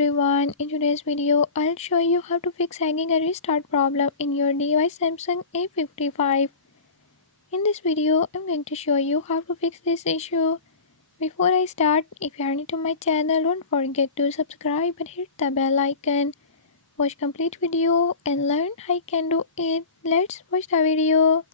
everyone, in today's video I'll show you how to fix hanging and restart problem in your device Samsung A55. In this video I'm going to show you how to fix this issue. Before I start, if you are new to my channel, don't forget to subscribe and hit the bell icon. Watch complete video and learn how you can do it. Let's watch the video.